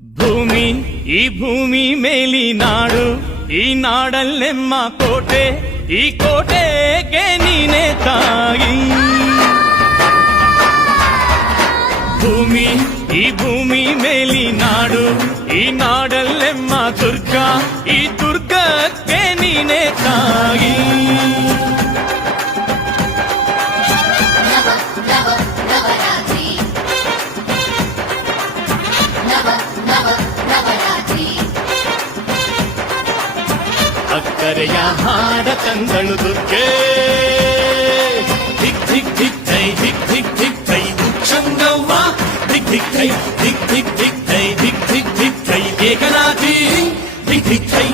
ಭೂಮಿ ಈ ಭೂಮಿ ಮೇಲಿ ನಾಡು, ಈ ನಾಡಲ್ಲೆಮ್ಮ ಕೋಟೆ, ಈ ಕೋಟೆಗೆ ನೀನೆ ತಾಯಿ. ಭೂಮಿ ಈ ಭೂಮಿ ಮೇಲಿ ನಾಡು, ಈ ನಾಡಲ್ಲೆಮ್ಮ ದುರ್ಗ, ಈ ದುರ್ಗಕ್ಕೆ ನೀನೆ ತಾಯಿ. ಅಕ್ಕರೆಯ ಹಾಡ ತಂದಳು ದುರ್ಗೆ, ಧಿಕ್ ಧಿಕ್ ಧಿಕ್ ಥೈ, ಧಿಕ್ ಧಿಕ್ ಧಿಕ್ ಥೈ ಉಚ್ಚಂಗವ್ವ, ಧಿಕ್ ಧಿಕ್ ಥೈ, ಧಿಕ್ ಧಿಕ್ ಧಿಕ್ ಥೈ, ಧಿಕ್ ಧಿಕ್ ಧಿಕ್ ಥೈ ಏಕನಾಥಿ, ಧಿಕ್ ಧಿಕ್ ಥೈ.